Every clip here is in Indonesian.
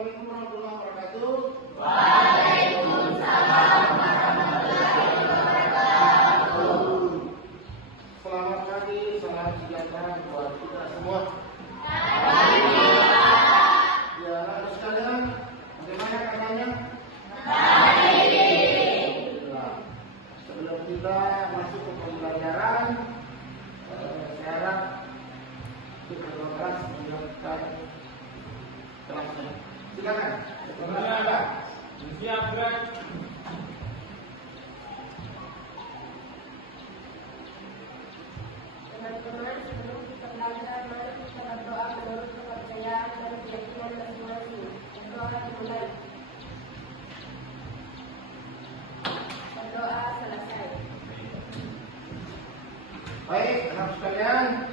Assalamualaikum warahmatullahi wabarakatuh. Waalaikumsalam warahmatullahi wabarakatuh. Selamat pagi, salam sejahtera buat kita semua. Ya, anak sekalian, bagaimana kabarnya? Alhamdulillah. Sebelum kita masuk ke pembelajaran, sekarang kita berkelas menyiapkan kelasnya. Silakan. Siap, Greg. Teman-teman, sebelum kita belajar, mari kita berdoa menurut kepercayaan dan keyakinan masing-masing. Berdoa dimulai. Berdoa selesai. Baik, anak sekalian,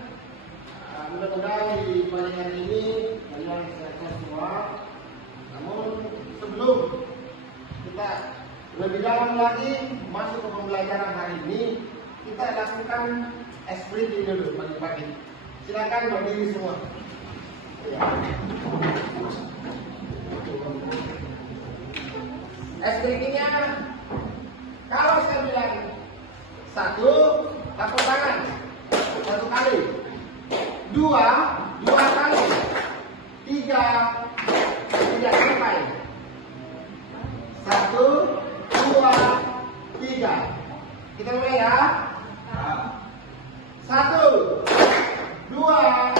mudah-mudahan di pagi hari ini kalian sehat semua. Namun sebelum kita lebih dalam lagi masuk ke pembelajaran hari ini, kita lakukan espriti dulu pagi-pagi. Silakan berdiri semua. Espritinya, kalau saya bilang satu, tepuk tangan satu kali, dua kali, tiga sampai, satu, dua, tiga. Kita mulai ya. Satu, dua,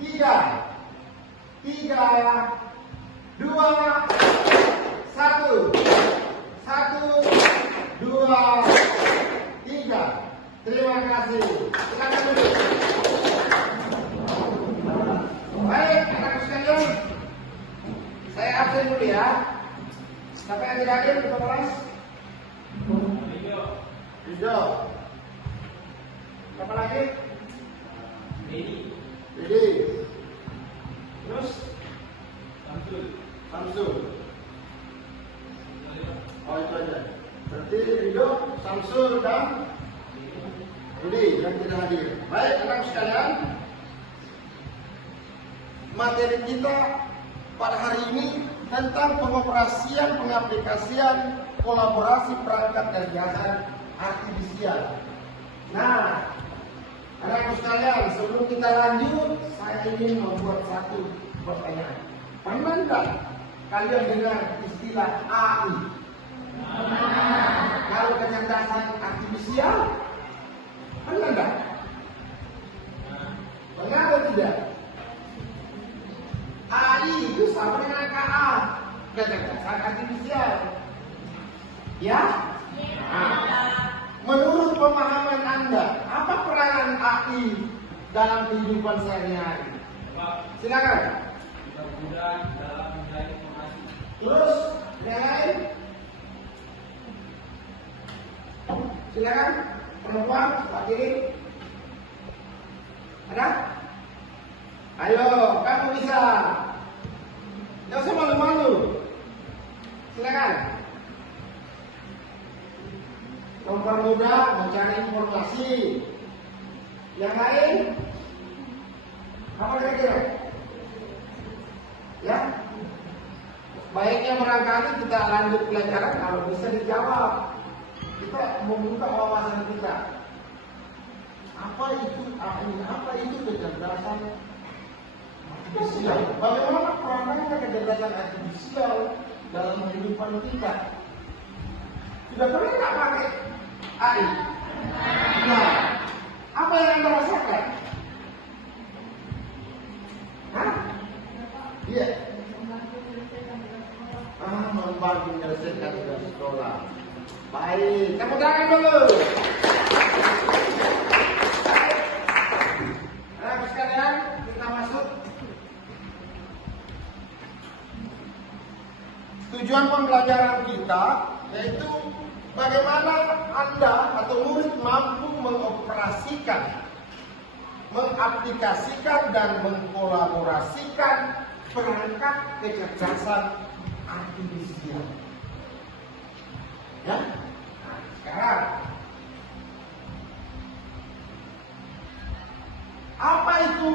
tiga, tiga, dua, satu, satu, dua, tiga. Terima kasih. Silakan duduk. Baik, anak sekalian, saya absen dulu ya. Sampai yang tidak hadir di kelas. Video. Siapa lagi? Dedi. Terus? Samsul. Oh, itu aja. Berarti Ridho, Samsul dan Dedi yang tidak hadir. Baik, anak sekalian, materi kita pada hari ini tentang pengoperasian pengaplikasian kolaborasi perangkat dan jaringan artifisial. Nah, anak sekalian, sebelum kita lanjut, saya ingin membuat satu pertanyaan. Pernah enggak kalian dengar istilah AI? Kalau kecerdasan artifisial, pernah enggak? Pernah atau tidak? AI itu sama dengan KA, kecerdasan artifisial. Ya? Nah, menurut pemahaman Anda, apa peranan AI dalam kehidupan sehari-hari? Silakan. Mudah-mudahan dalam mencari informasi. Terus, yang lain? Silakan, perempuan, laki. Ada? Ayo, kamu bisa. Jangan usah malu-malu. Silakan. Mempermudah mencari informasi. Yang lain? Apa kira-kira? Ya? Baiknya barangkali kita lanjut pelajaran kalau bisa dijawab. Kita membuka wawasan kita. Apa itu AI? Apa itu kecerdasan artifisial? Bagaimana perannya kecerdasan artifisial dalam kehidupan kita? Sudah pernah nggak pakai AI? Nah, apa yang Anda rasakan? Hah? Iya. Membantu menyelesaikan tugas sekolah. Baik, tepuk tangan dulu. Anak sekalian, kita masuk. Tujuan pembelajaran kita yaitu bagaimana Anda atau murid mampu mengoperasikan, mengaplikasikan dan mengkolaborasikan perangkat kecerdasan artifisial. Ya? Nah, sekarang apa itu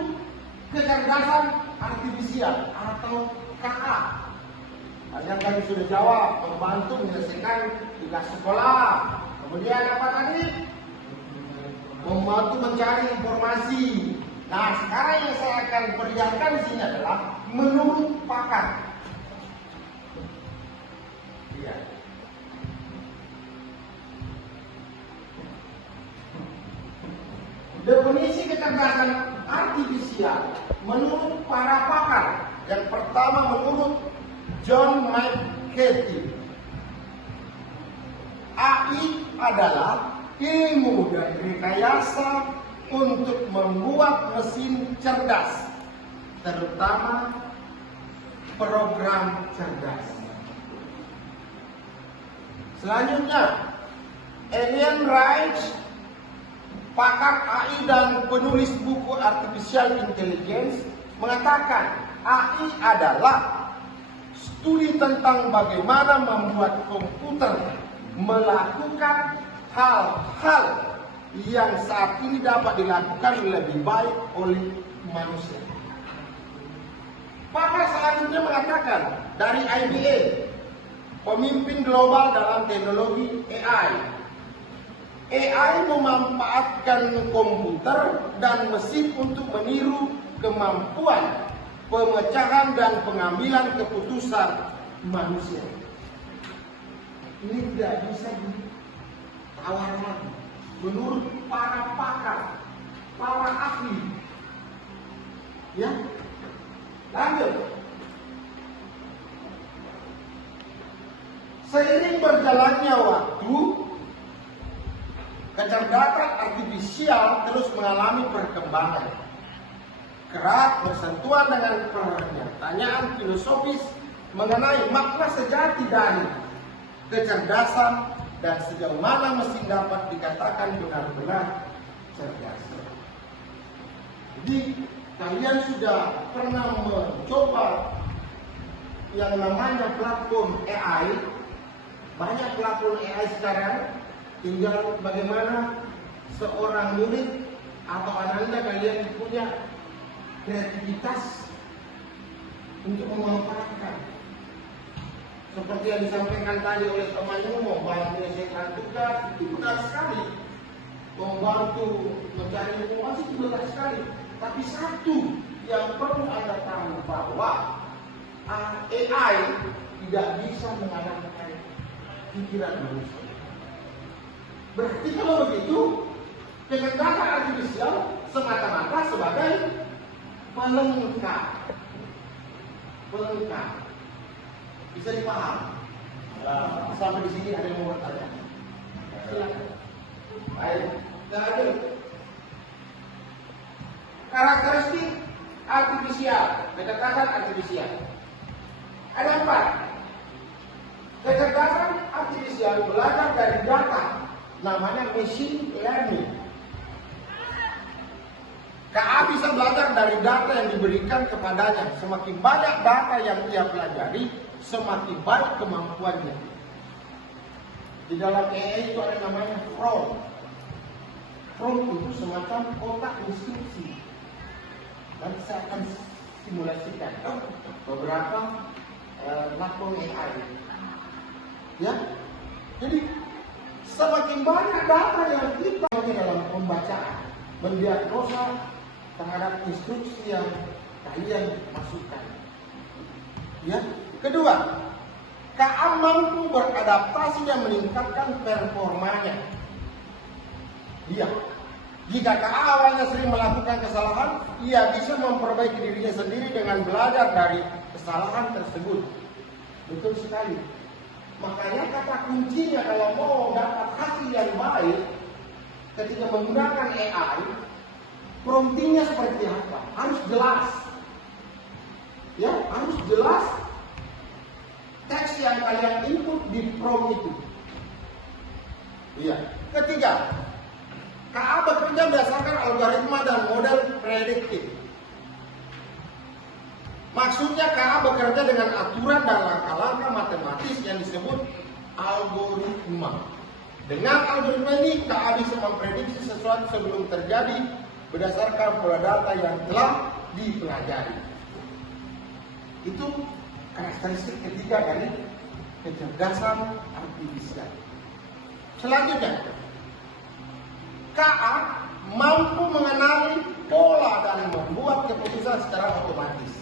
kecerdasan artifisial atau KA. Kalian tadi sudah jawab, membantu menyelesaikan tugas sekolah. Kemudian apa tadi? Membantu mencari informasi. Nah, sekarang yang saya akan perlihatkan di sini adalah menurut pakar. Iya. Definisi kecerdasan artifisial menurut para pakar. Yang pertama menurut John McCarthy. AI adalah ilmu dan rekayasa untuk membuat mesin cerdas, terutama program cerdas. Selanjutnya, Allen Reich, pakar AI dan penulis buku Artificial Intelligence, mengatakan AI adalah studi tentang bagaimana membuat komputer melakukan hal-hal yang saat ini dapat dilakukan lebih baik oleh manusia. Pakar selanjutnya mengatakan dari IBM, pemimpin global dalam teknologi AI. AI memanfaatkan komputer dan mesin untuk meniru kemampuan pemecahan dan pengambilan keputusan manusia. Ini tidak bisa ditawar lagi. Menurut para pakar, para ahli. Ya, lanjut. Seiring berjalannya waktu, kecerdasan artifisial terus mengalami perkembangan. Kerap bersentuhan dengan pertanyaan filosofis mengenai makna sejati dari kecerdasan dan sejauh mana mesin dapat dikatakan benar-benar cerdas. Jadi kalian sudah pernah mencoba yang namanya platform AI. Banyak platform AI sekarang. Tinggal bagaimana seorang murid atau anak-anak kalian punya kreativitas untuk memanfaatkan. Seperti yang disampaikan tadi oleh temanmu, membantu menyelesaikan tugas itu benar sekali. Membantu mencari informasi itu benar sekali. Tapi satu yang perlu Anda tahu bahwa AI tidak bisa mengalahkan pikiran manusia. Berarti kalau begitu, kecerdasan artifisial semata-mata sebagai pelengkap. Pelengkap. Bisa dipaham? Sampai di sini ada yang mau bertanya? Silakan. Baik, lanjut. Karakteristik artifisial, kecerdasan artifisial. Ada 4. Kecerdasan artifisial belajar dari data, namanya machine learning. KA bisa belajar dari data yang diberikan kepadanya. Semakin banyak data yang ia pelajari, semakin baik kemampuannya. Di dalam AI itu ada namanya prompt. Prompt itu semacam kotak instruksi. Nanti saya akan simulasikan beberapa platform AI. Ya, jadi semakin banyak data yang kita dalam pembacaan, mendiagnosa terhadap instruksi yang kalian masukkan. Ya, kedua, KA mampu beradaptasi dan meningkatkan performanya. Iya, jika KA awalnya sering melakukan kesalahan, ia bisa memperbaiki dirinya sendiri dengan belajar dari kesalahan tersebut. Betul sekali. Makanya kata kuncinya kalau mau dapat hasil yang baik ketika menggunakan AI, promptingnya seperti apa? Harus jelas. Ya, harus jelas teks yang kalian input di prompt itu. Iya. Ketiga, KA bekerja berdasarkan algoritma dan model prediktif. Maksudnya KA bekerja dengan aturan dan langkah-langkah matematis yang disebut algoritma. Dengan algoritma ini KA bisa memprediksi sesuatu sebelum terjadi berdasarkan pola data yang telah dipelajari. Itu karakteristik ketiga dari kecerdasan artifisial. Selanjutnya, KA mampu mengenali pola dan membuat keputusan secara otomatis.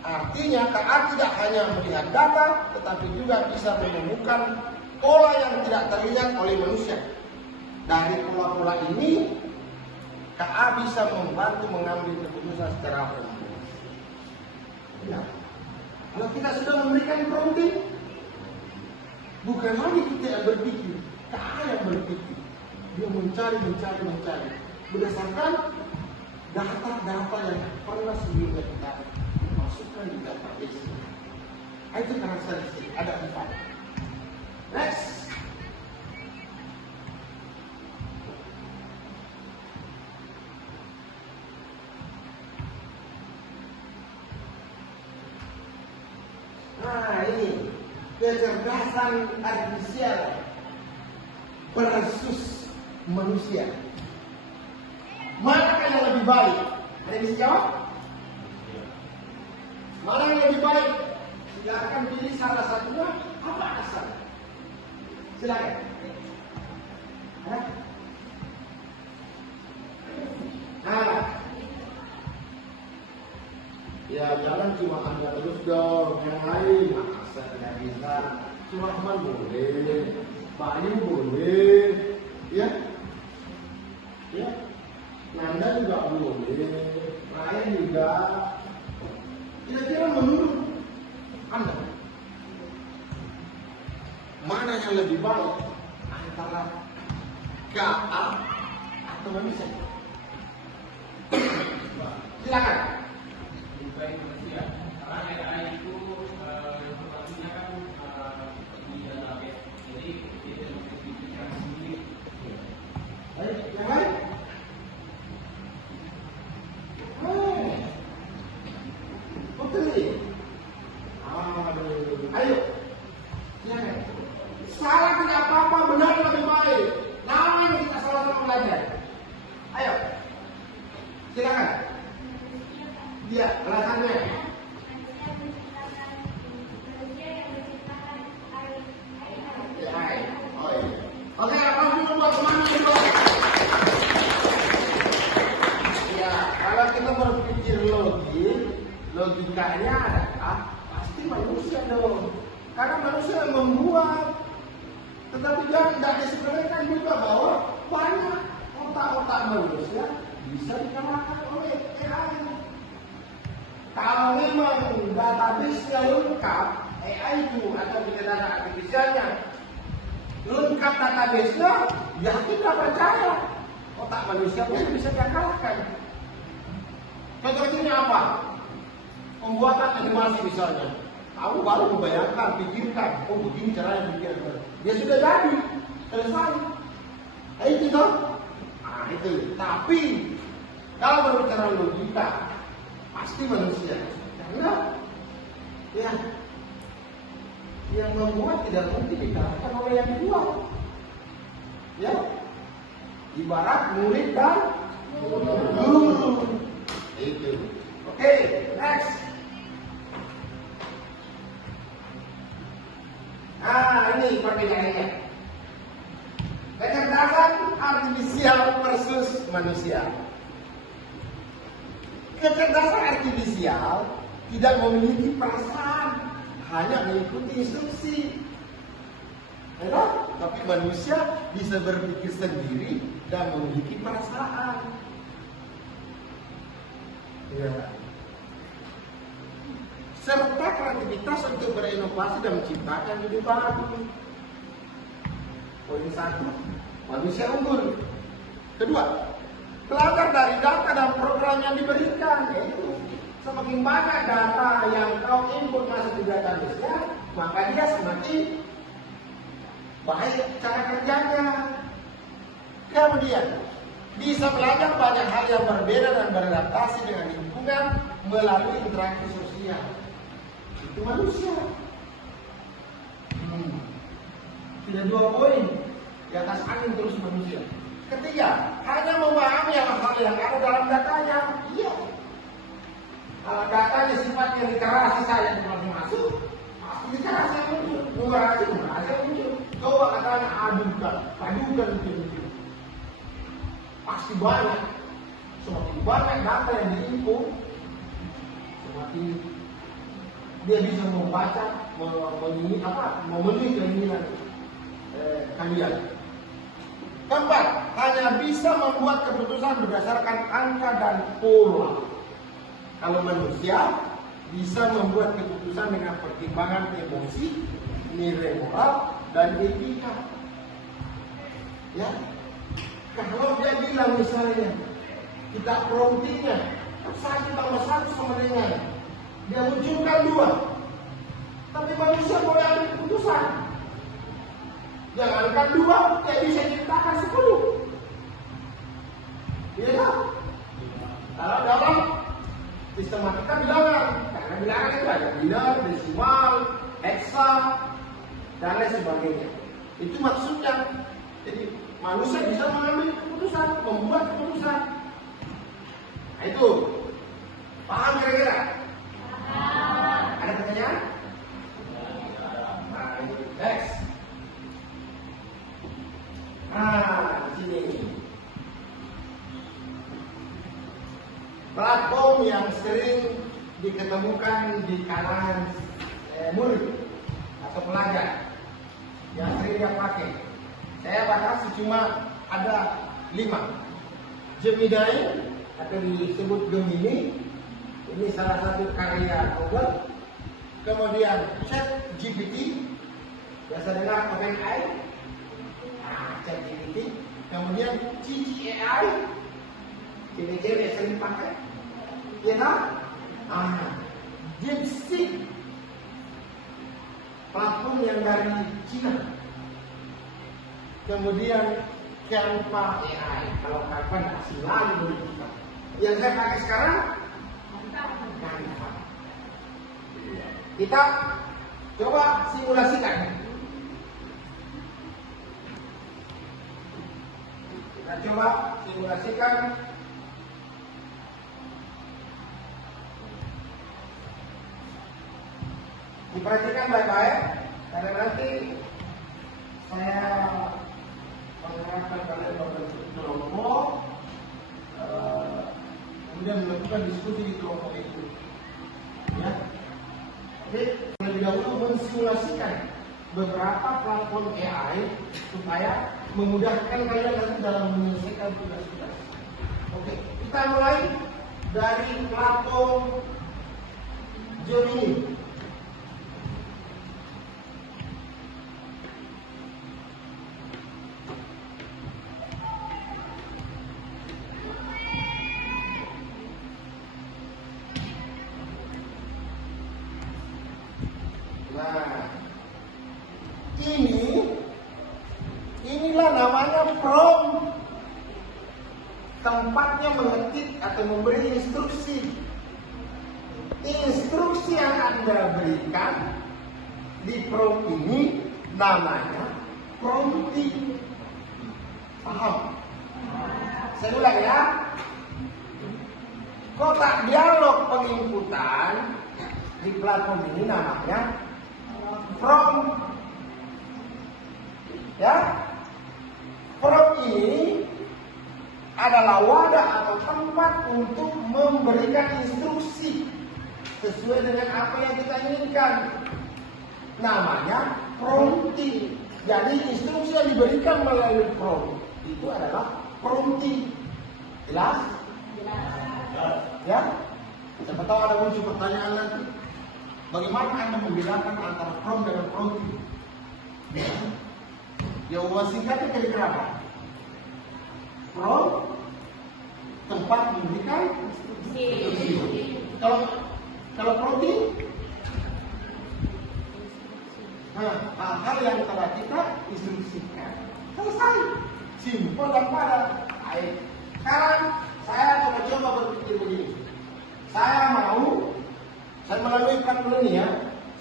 Artinya KA tidak hanya melihat data, tetapi juga bisa menemukan pola yang tidak terlihat oleh manusia. Dari pola-pola ini, KA bisa membantu mengambil keputusan secara otomatis. Ya. Kalau kita sudah memberikan prompting, bukan lagi kita yang berpikir, KA yang berpikir. Dia mencari berdasarkan data-data yang pernah sebelumnya kita masukkan di database. Itu karakteristik, ada 4. Next. Nah, ini kecerdasan artifisial versus manusia. Mana yang lebih baik? Ada yang bisa jawab? Mana yang lebih baik? Silakan pilih salah satunya. Apa asal? Silakan. Hah? Nah, ya jangan cuma Anda terus dong. Yang lain, masa tidak bisa. Surahman boleh, Bayu boleh, ya. Ya, Nanda juga boleh, Ryan juga. Kira-kira menurut Anda, mana yang lebih baik antara KA atau manusia? Silakan. Lebih baik manusia. Karena AI itu informasinya kan di database. Jadi kita bisa bikin sendiri. Baik, yang lain? Betul. Ayo. Silakan. Salah tidak apa-apa, benar lebih baik. Namanya kita sama-sama belajar. Ayo. Silakan. Dia alasannya. Oke, langsung membuat semangat juga. Ya, kalau kita berpikir logikanya adalah pasti manusia dong. Karena manusia yang membuat. Tetapi jangan tidak disepelekan juga bahwa banyak otak-otak manusia bisa dikalahkan oleh AI. Kalau memang database-nya lengkap, AI itu atau kecerdasan artifisialnya lengkap database-nya, ya kita percaya otak manusia pun bisa dikalahkan. Contohnya apa? Pembuatan animasi misalnya. Kamu baru membayangkan, pikirkan, oh begini caranya pikirkan. Dia sudah jadi, selesai. Itu toh? Nah itu. Tapi kalau berbicara logika, pasti manusia. Karena ya yang membuat tidak mungkin dikalahkan oleh yang dibuat. Ya, ibarat murid dan guru. Itu. Oke, next. Nah, ini perbedaannya. Kecerdasan artifisial versus manusia. Kecerdasan artifisial tidak memiliki perasaan, hanya mengikuti instruksi. Ya, tapi manusia bisa berpikir sendiri dan memiliki perasaan. Ya. Serta kreativitas untuk berinovasi dan menciptakan ide baru. Poin 1, manusia unggul. Kedua, belajar dari data dan program yang diberikan. Yaitu semakin banyak data yang kau input masuk di database-nya, maka dia semakin baik cara kerjanya. Kemudian bisa belajar banyak hal yang berbeda dan beradaptasi dengan lingkungan melalui interaksi sosial. Itu manusia. Tidak 2 poin di atas angin terus manusia. Ketiga, hanya memahami hal-hal yang ada dalam datanya. Iya. Kalau datanya sifatnya literasi saya bukan masuk, pasti literasi yang muncul. Numerasi yang muncul. Coba katanya adukan itu. Pasti banyak. Semakin banyak data yang diinput, semakin dia bisa membaca, memenuhi keinginan kalian. Keempat, hanya bisa membuat keputusan berdasarkan angka dan pola. Kalau manusia bisa membuat keputusan dengan pertimbangan emosi, nilai moral, dan etika. Ya, kalau dia bilang misalnya kita promptingnya 1+1 sama dengan, dia munculkan 2, tapi manusia boleh ambil keputusan. Jangankan 2, dia bisa ciptakan 10. Iya tak? Kalau dalam sistematika bilangan, karena bilangan itu ada biner, desimal, heksa, dan lain sebagainya. Itu maksudnya. Jadi manusia bisa mengambil keputusan, membuat keputusan. Nah itu, paham kira-kira? Ada pertanyaan? Nah itu, next. Nah, di sini. Platform yang sering diketemukan di kalangan murid atau pelajar yang sering dia pakai. Saya batasi cuma ada 5. Gemini atau disebut Gemini, ini salah satu karya Google. Kemudian ChatGPT, biasa dengar OpenAI. ChatGPT, kemudian CGAI, cewek-cewek sering pakai, ya kan? DeepSeek, platform yang dari Cina. Kemudian Canva AI, kalau Canva asing lagi menurut kita. Yang saya pakai sekarang Canva. Kita coba simulasikan. Kita coba simulasikan. Diperhatikan baik-baik, karena nanti saya mengarahkan kalian berbentuk kelompok, kemudian melakukan diskusi di kelompok itu. Ya, jadi terlebih dahulu mensimulasikan beberapa platform AI supaya memudahkan kalian nanti dalam menyelesaikan tugas-tugas. Oke, kita mulai dari platform Gemini. Nah, inilah namanya prompt, tempatnya mengetik atau memberi instruksi. Instruksi yang Anda berikan di prompt ini namanya prompting. Paham? Saya ulang ya. Kotak dialog penginputan di platform ini namanya prompt. Ya, prompt ini adalah wadah atau tempat untuk memberikan instruksi sesuai dengan apa yang kita inginkan. Namanya prompting. Jadi instruksi yang diberikan melalui prompt itu adalah prompting. Jelas? Jelas. Ya? Siapa tahu ada muncul pertanyaan nanti. Bagaimana Anda membedakan antara prompt dengan prompting? Jawaban singkatnya kira-kira apa? Prompt, tempat memberikan instruksi. Kalau prompting, hal-hal yang telah kita instruksikan. Selesai. Simpel dan padat. Baik. Sekarang saya coba berpikir begini. Saya melalui platform ini ya.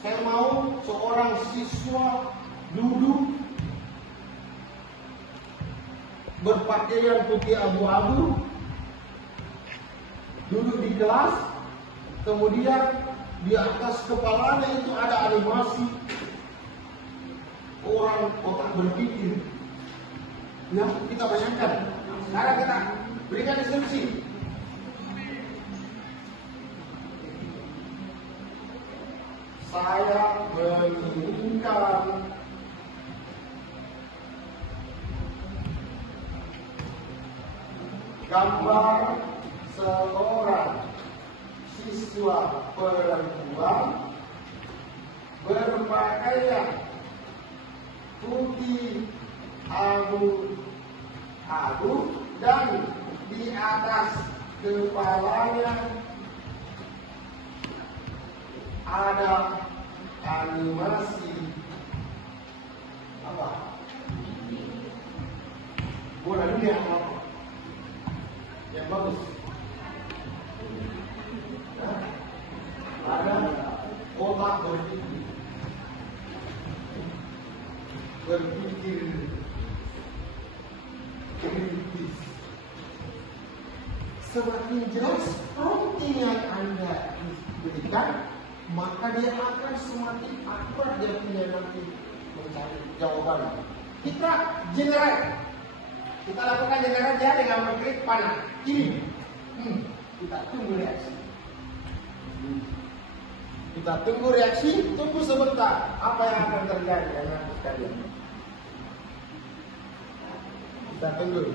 Saya mau seorang siswa duduk berpakaian putih abu-abu, duduk di kelas, kemudian di atas kepalanya itu ada animasi orang otak berpikir. Ya, kita bayangkan. Sekarang kita berikan instruksi. Saya menginginkan gambar seorang siswa perempuan berpakaian putih abu-abu dan di atas kepalanya ada animasi apa? Bola dunia apa? Yang bagus. Ada otak berpikir kritis. Semakin jelas prompting yang Anda berikan, maka dia akan semakin akurat dia punya nanti mencari jawaban. Kita generate. Kita lakukan generate dia dengan mengklik panah kiri. Kita tunggu reaksi. Kita tunggu reaksi, tunggu sebentar. Apa yang akan terjadi anak sekalian? Kita tunggu.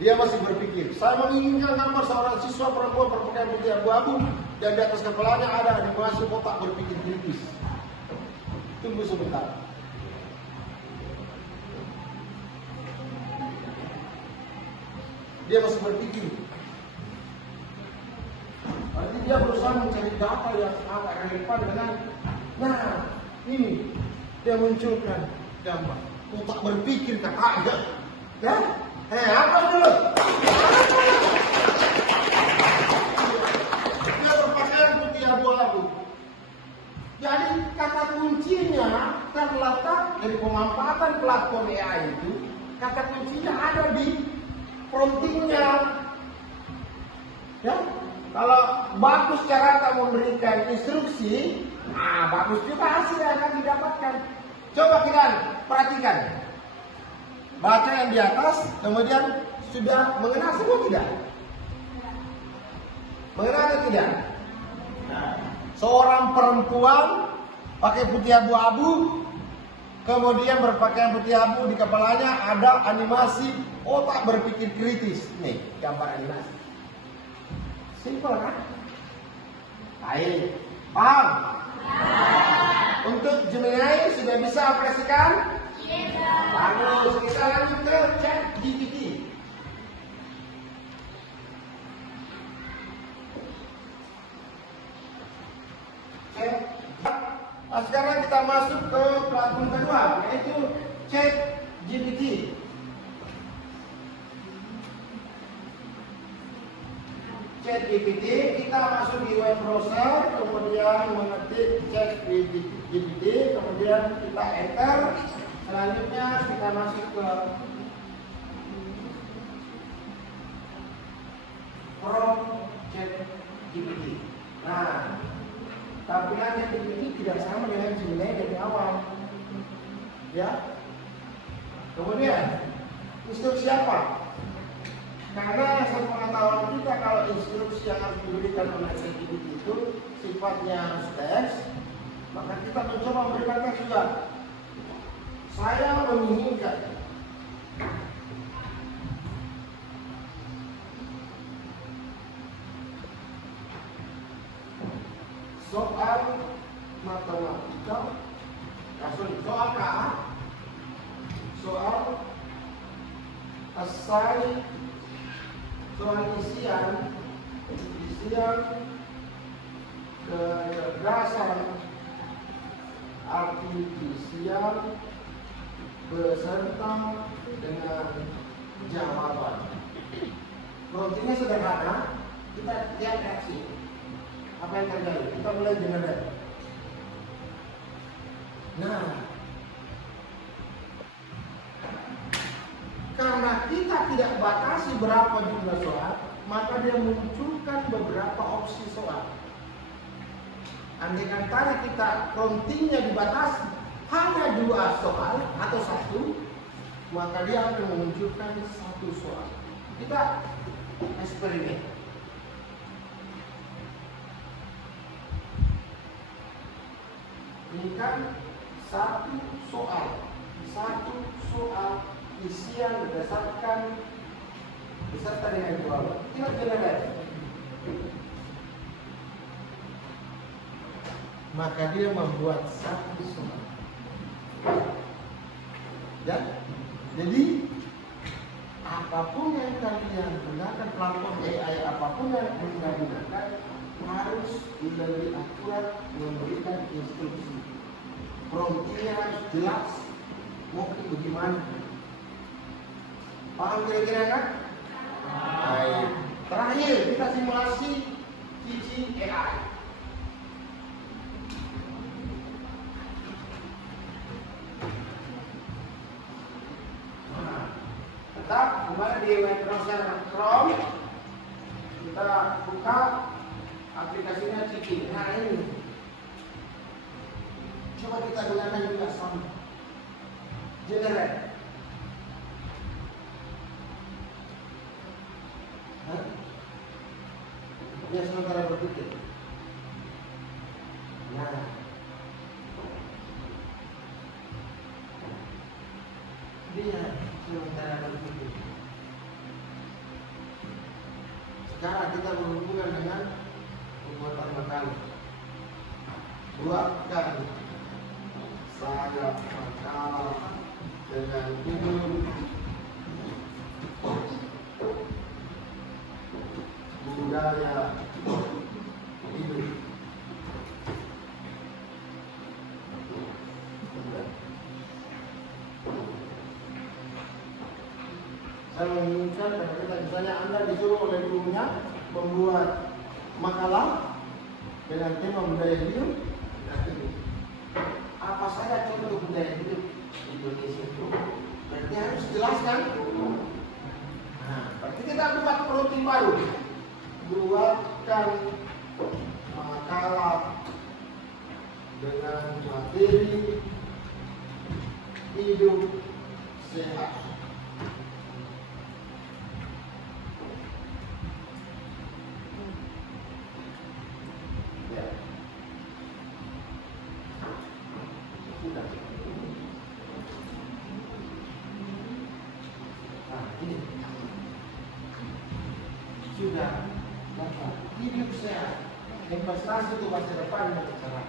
Dia masih berpikir, saya menginginkan gambar seorang siswa perempuan berpakaian putih abu-abu dan di atas kepalanya ada animasi otak berpikir kritis. Tunggu sebentar. Dia masih berpikir. Berarti dia berusaha mencari data yang agak relevan dengan, nah ini dia munculkan gambar otak berpikir katanya, ya? Apa dulu? Dia berpakaian putih abu-abu. Jadi kata kuncinya terletak dari pemanfaatan platform AI itu. Kata kuncinya ada di promptingnya. Ya, kalau bagus cara kamu memberikan instruksi, bagus juga hasil yang akan didapatkan. Coba kita perhatikan. Baca yang di atas, kemudian sudah mengenal semua tidak? Mengenal atau tidak? Seorang perempuan pakai putih abu-abu, kemudian berpakaian putih abu, di kepalanya ada animasi otak berpikir kritis. Nih, gambar animasi. Simpel kan? Baik, paham? Untuk Gemini sudah bisa operasikan? Bagus, kita lanjut ke ChatGPT. Nah, sekarang kita masuk ke platform kedua, yaitu ChatGPT. ChatGPT, kita masuk di web browser, kemudian mengetik ChatGPT, kemudian kita enter. Selanjutnya kita masuk ke prompt ChatGPT. Nah, tampilan ChatGPT tidak sama dengan Gemini dari awal. Ya. Kemudian instruksi apa? Karena sepengetahuan kita kalau instruksi yang harus diberikan oleh ChatGPT itu sifatnya harus teks, maka kita mencoba memberikan teks juga. Saya menginginkan soal matematika, soal KA, soal asal, soal isian kecerdasan artifisial beserta dengan jawaban. Promptingnya sederhana, kita lihat reaksi. Apa yang terjadi? Kita mulai generate. Nah, karena kita tidak batasi berapa jumlah soal, maka dia munculkan beberapa opsi soal. Andai kata kita promptingnya dibatasi hanya 2 soal atau 1, maka dia akan memunculkan 1 soal. Kita eksperimen. Ini kan 1 soal isian berdasarkan beserta dengan jawaban. Kita generate. Maka dia membuat 1 soal. Ya, jadi apapun yang kalian gunakan, platform AI apapun yang kalian gunakan, harus lebih akurat memberikan instruksi. Promptingnya harus jelas, mungkin bagaimana. Paham kira-kira kan? Baik. Terakhir kita simulasi teaching AI. Tetap kembali di web browser Chrome, kita buka aplikasinya Ciki. Nah ini, coba kita gunakan juga sama. Generate. Dia sementara berpikir. Nah, dia sementara berpikir. Sekarang kita berhubungan dengan pembuatan makanan. Buatkan saya makanan dengan minum budaya hidup. Saya menginginkan kalau kita misalnya Anda disuruh oleh gurunya membuat makalah dengan tema budaya hidup. Apa saja contoh budaya hidup Indonesia itu? Berarti harus jelaskan. Nah, berarti kita buat protein baru. Buatkan makalah dengan materi hidup sehat. Ya. Sudah. Nah, ini sudah. Hidup sehat, investasi untuk masa depan dan cara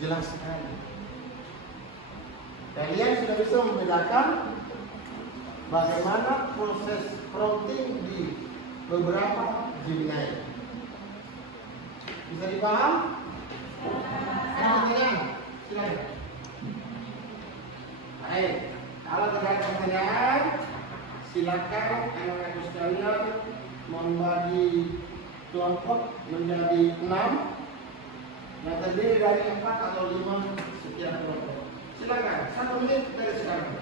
jelas sekali. Kalian sudah bisa membedakan bagaimana proses prompting di beberapa Gemini. Bisa dipaham? Pertanyaan, silakan. Baik, kalau tidak ada pertanyaan, silakan anak-anakku sekalian membagi kelompok menjadi 6 yang terdiri dari 4 atau 5 setiap kelompok. Silakan, 1 menit dari sekarang.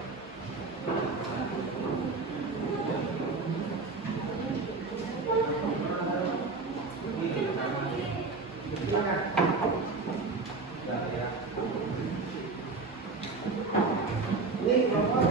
Silakan. Ini kelompok.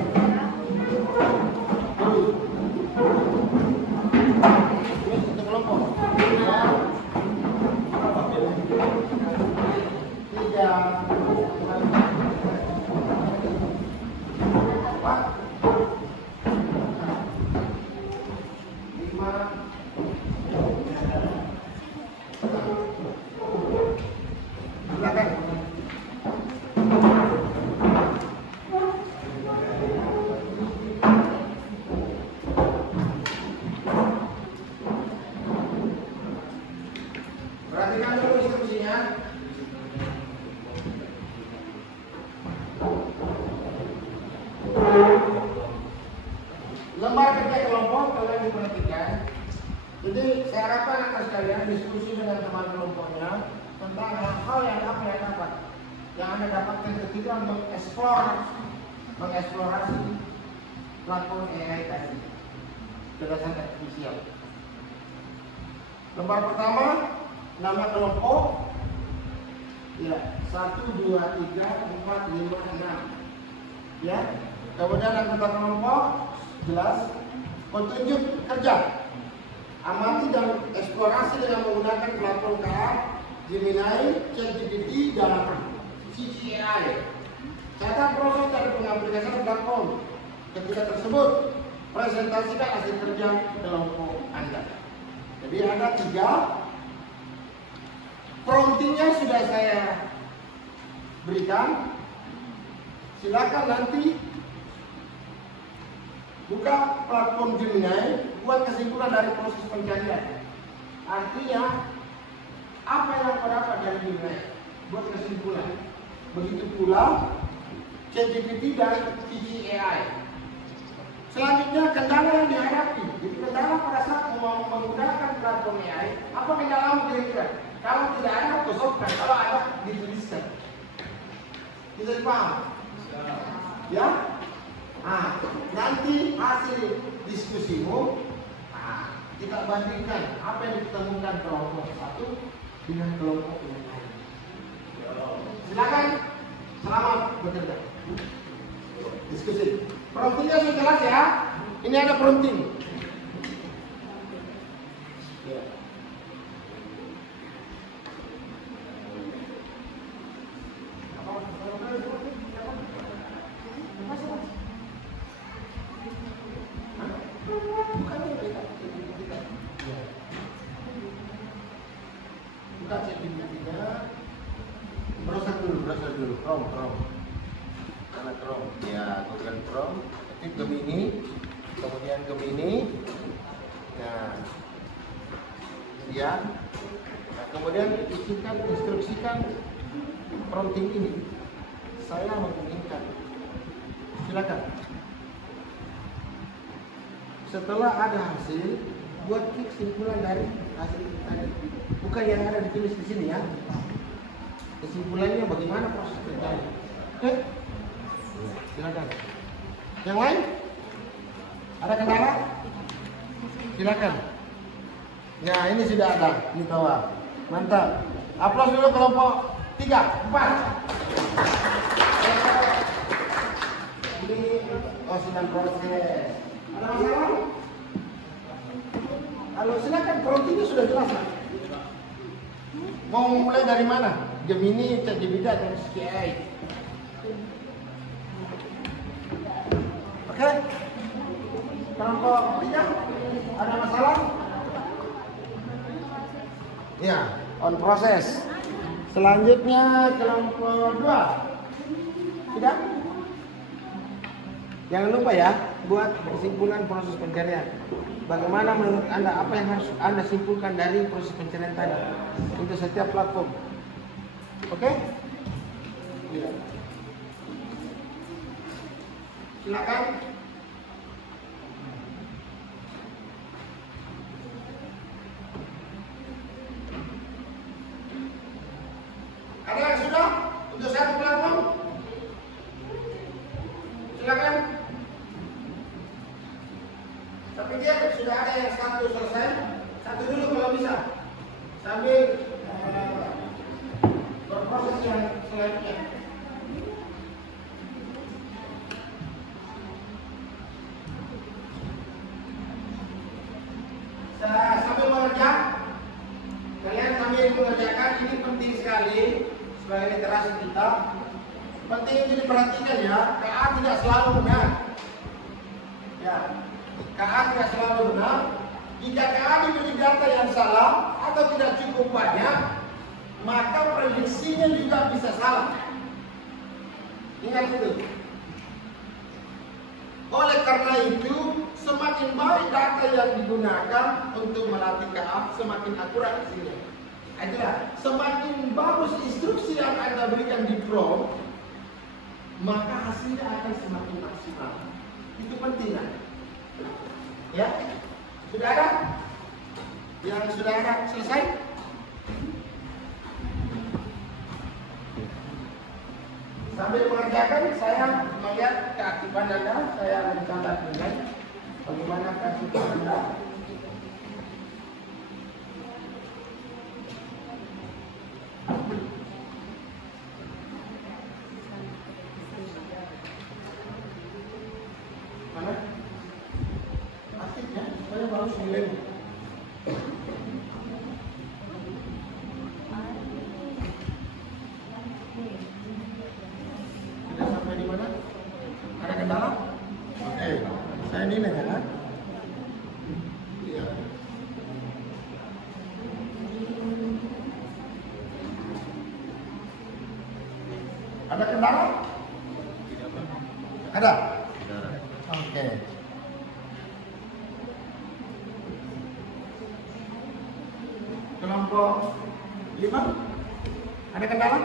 Perhatikan dulu instruksinya. Lembar kerja kelompok kalian diperhatikan. Jadi saya harapkan anak sekalian diskusi dengan teman kelompoknya tentang hal-hal yang apa yang dapat, yang Anda dapatkan ketika mengeksplorasi platform AI tadi berdasarkan artifisial. Lembar pertama nama kelompok. Ya, 1, 2, 3, 4, 5, 6. Ya. Kemudian anggota kelompok jelas. Petunjuk kerja. Amati dan eksplorasi dengan menggunakan platform KA, Gemini, ChatGPT, dan CGI. Catat proses dari pengaplikasian platform. Ketika tersebut, presentasikan hasil kerja kelompok Anda. Jadi ada 3. Promptingnya sudah saya berikan. Silakan nanti buka platform Gemini, buat kesimpulan dari proses pencarian. Artinya apa yang kau dapat dari Gemini, buat kesimpulan. Begitu pula ChatGPT dari CGI. Selanjutnya kendala yang dihadapi. Jadi kendala pada saat mau menggunakan platform AI, apa kendala kira-kira? Kalau tidak ada, kosongkan. Kalau ada, dituliskan. Bisa dipaham? Ya? Nah, nanti hasil diskusimu, kita bandingkan apa yang ditemukan kelompok 1 dengan kelompok yang lain. Silakan, selamat bekerja. Diskusi. Promptingnya sudah jelas ya. Ini ada prompting. Buka ChatGPT-nya. Browser dulu. Chrome. Karena Chrome, ya Google Chrome, ketik Gemini, kemudian Gemini, nah, kemudian instruksikan prompting ini. Saya menginginkan, silakan. Setelah ada hasil, buat kesimpulan dari hasil tadi. Bukan yang ada ditulis di sini ya. Kesimpulannya bagaimana proses terjadi. Oke? Silakan. Yang lain? Ada kendala? Silakan. Ya, ini sudah ada di bawah. Mantap. Aplaus dulu kelompok 3, 4. Ini sedang proses. Ada masalah? Kalau silakan, promptingnya sudah jelas. Mau mulai dari mana? Gemini, ChatGPT, atau CGI? Oke? Kelompok 3, ada masalah? Ya, on proses. Selanjutnya kelompok 2. Tidak? Jangan lupa ya, buat kesimpulan proses pencarian. Bagaimana menurut Anda, apa yang harus Anda simpulkan dari proses pencarian tadi untuk setiap platform? Oke? Ya. Silakan. Ada yang sudah untuk satu platform? Silakan. Saya pikir sudah ada yang satu selesai. Satu dulu kalau bisa, sambil berproses yang selanjutnya. Sambil mengerjakan, kalian sambil mengerjakan, ini penting sekali sebagai literasi kita. Penting itu diperhatikan ya, KA tidak selalu benar. Ya, KA tidak selalu benar. Jika KA diberi data yang salah atau tidak cukup banyak, maka prediksinya juga bisa salah. Ingat itu. Oleh karena itu, semakin baik data yang digunakan untuk melatih KA, semakin akurat hasilnya. Adalah semakin bagus instruksi yang Anda berikan di prompt, maka hasilnya akan semakin maksimal. Itu penting kan? Ya, sudah ada? Yang sudah ada selesai? Sambil mengerjakan, saya melihat keaktifan Anda, saya mencatat dengan bagaimana keaktifan Anda. Silin. Sudah sampai di mana? Ada kendala? Oke, saya ini ya. Iya. Ada kendala? Ada? Oke. Kelompok 5? Ada kendala?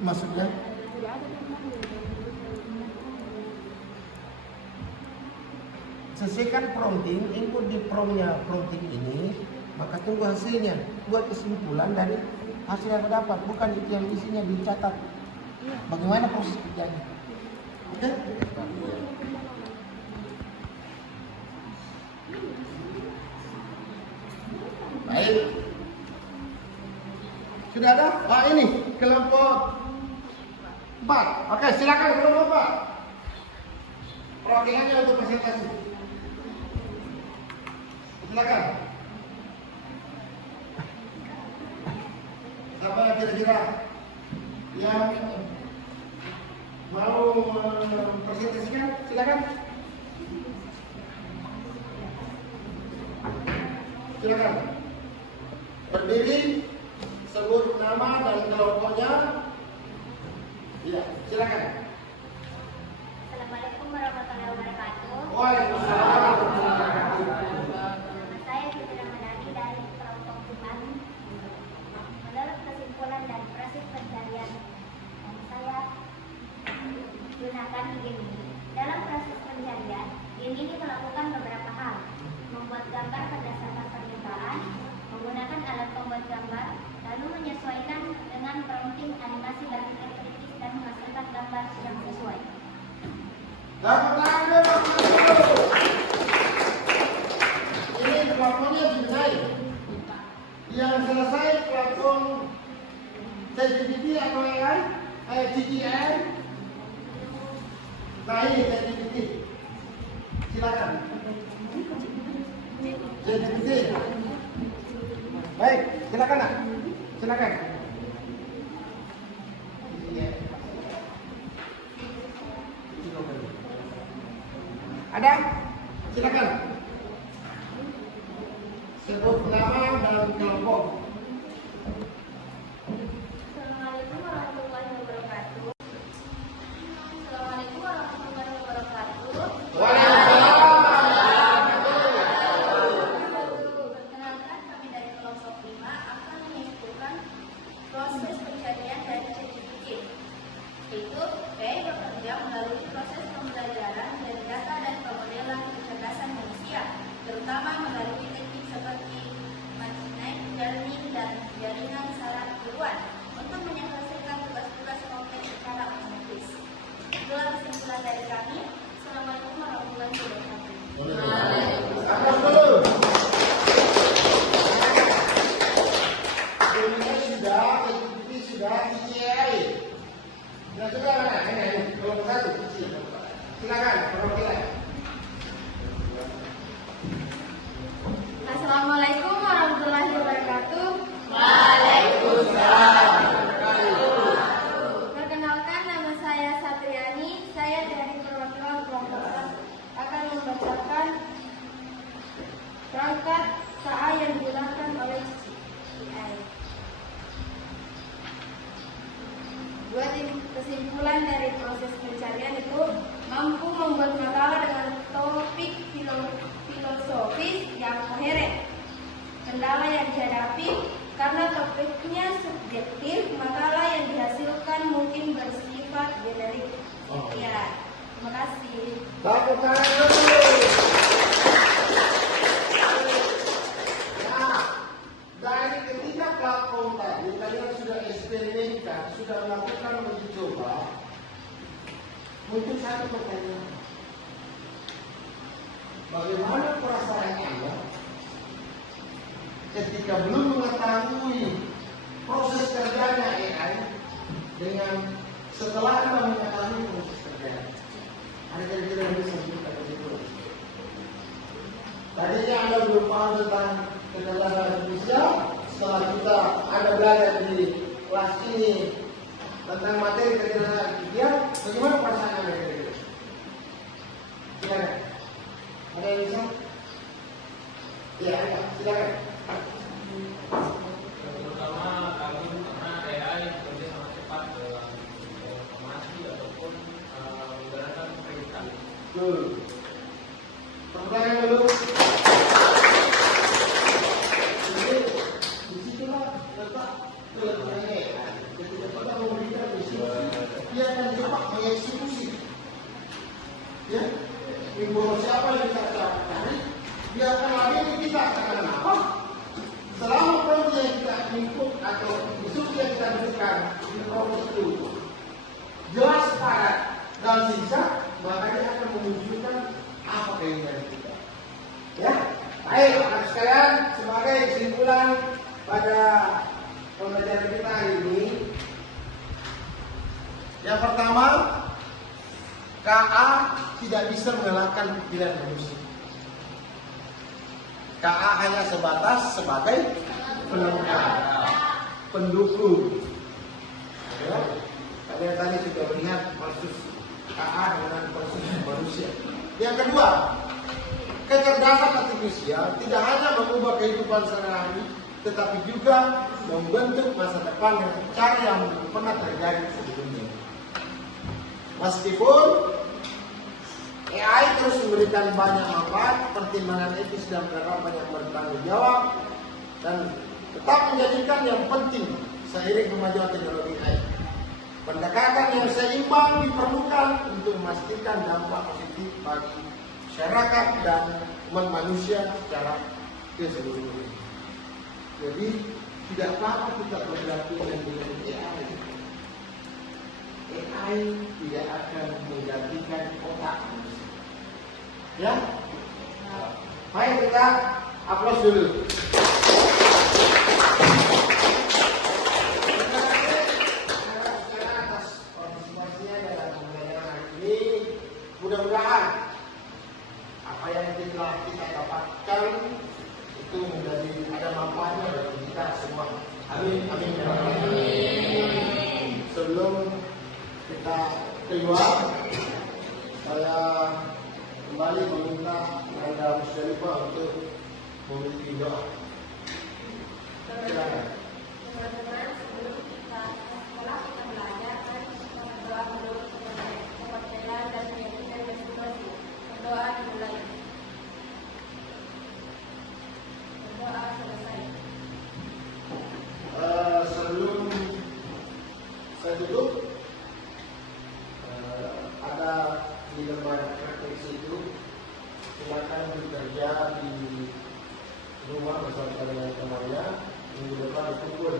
Maksudnya? Selesaikan prompting, input di promnya prompting ini, maka tunggu hasilnya. Buat kesimpulan dari hasil yang dapat, bukan itu yang isinya dicatat. Bagaimana proses kerjanya? Oke? Baik. Sudah ada? Wah ini kelompok 4. Oke, silakan kelompok 4. Perwakilannya untuk presentasi. Silakan. Siapa yang kira-kira yang mau mempresentasikan? Silakan. Silakan. Berdiri, sebut nama dan kelompoknya. Iya, silakan. Assalamualaikum warahmatullahi wabarakatuh. Waalaikumsalam warahmatullahi wabarakatuh. Nama saya Fitri Ramadhani dari kelompok 5. Menurut kesimpulan dan proses pencarian yang saya gunakan di game ini, dalam proses pencarian, game ini melakukan beberapa hal: membuat gambar berdasarkan permintaan, menggunakan alat pembuat gambar, lalu menyesuaikan dengan prompting animasi berpikir kritis dan menghasilkan gambar yang sesuai. Ini platformnya selesai. Yang selesai platform ChatGPT atau AI, GTM. Nah ini ChatGPT. Silakan. ChatGPT. Baik, silakan nak. Silakan. Ada? Silakan. Sebut nama dan kelompok. Assalamualaikum warahmatullahi wabarakatuh. Assalamualaikum warahmatullahi wabarakatuh. Perkenalkan, kami dari kelompok 5 akan menyimpulkan proses pencarian dari ChatGPT, yaitu AI bekerja melalui proses pembelajaran dari data dan pemodelan kecerdasan manusia, terutama melalui teknik seperti machine learning dan jaringan saraf tiruan untuk menyelesaikan tugas-tugas kompleks secara otomatis. Itulah kesimpulan dari kami. Assalamualaikum warahmatullahi wabarakatuh. Angkat dulu. Ini sudah, ChatGPT sudah, AI. Nah, sudah mana? Ini, kelompok 1. Silakan, perwakilan. Assalamualaikum warahmatullahi wabarakatuh. Waalaikumsalam. Perkenalkan, nama saya Satriani. Saya dari perwakilan kelompok 4 akan membacakan perangkat KA yang digunakan oleh AI. Buat kesimpulan dari proses pencarian itu mampu membuat makalah dengan topik filosofis yang koheren. Kendala yang dihadapi karena topiknya subjektif, makalah yang dihasilkan mungkin bersifat generik. Ya, terima kasih. Tepuk tangan dulu. Nah, dari ketiga platform tadi, kalian sudah eksperimenkan, sudah melakukan uji coba. Muncul satu pertanyaan. Bagaimana perasaan Anda ketika belum mengetahui proses kerjanya AI dengan setelah Anda mengetahui proses kerjanya? Ada kira-kira yang bisa kita kesimpulan. Tadinya Anda belum paham tentang kecerdasan artifisial. Setelah kita Anda belajar di kelas ini tentang materi kecerdasan artifisial, bagaimana perasaan Anda kira-kira? Silakan. Ada yang bisa? Ya, silakan. Terutama kami karena AI bekerja sangat cepat dalam informasi ataupun menggunakan perintah. Betul. Pertanyaan dulu. Jadi, disitulah letak kelebihannya ya. Ketika kita memberikan misi, dia akan cepat mengeksekusi. Ya, informasi apa yang kita cari, dia akan ladeni kita. Karena apa? Selama prompt yang kita input atau instruksi yang kita berikan di prompt itu jelas, padat, dan singkat, maka dia akan menunjukkan apa keinginan kita. Ya, baik anak sekalian, sebagai kesimpulan pada pembelajaran kita hari ini, yang pertama, KA tidak bisa mengalahkan pikiran manusia. KA hanya sebatas sebagai pelengkap, pendukung. Ya, kalian tadi sudah melihat versus KA dengan versus manusia. Yang kedua, kecerdasan artifisial tidak hanya mengubah kehidupan sehari-hari, tetapi juga membentuk masa depan yang cara yang belum pernah terjadi sebelumnya. Meskipun AI terus memberikan banyak manfaat, pertimbangan etis dan penerapan yang bertanggung jawab, dan tetap menjadikan yang penting seiring kemajuan teknologi AI. Pendekatan yang seimbang diperlukan untuk memastikan dampak positif bagi masyarakat dan umat manusia secara keseluruhan. Jadi tidak apa-apa kita bergantungan dengan AI. AI tidak akan menggantikan otak manusia. Ya, baik, kita aplaus dulu. Mudah-mudahan apa yang telah kita dapatkan itu menjadi ada manfaatnya bagi kita semua. Amin, amin, amin. Sebelum kita keluar, saya kembali meminta Anda Musdalifah untuk memiliki doa. Silakan. Teman-teman, sebelum kita sekolah kita belajar kan berdoa dulu sebagai perwakilan dan menjadikan resolusi. Berdoa dimulai. Berdoa selesai. Sebelum saya tutup, ada di lembar refleksi itu, silakan bekerja di rumah bersama dengan temannya. Minggu depan dikumpul,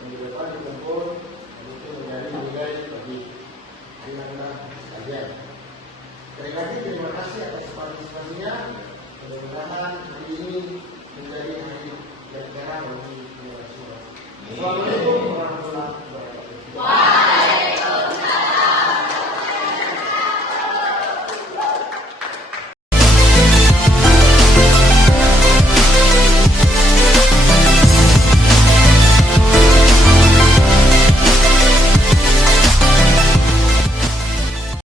minggu depan dikumpul untuk menjadi nilai bagi anak-anak sekalian. Sekali lagi terima kasih atas partisipasinya. Mudah-mudahan hari ini menjadi hari yang cerah bagi kita semua. Assalamualaikum warahmatullahi wabarakatuh.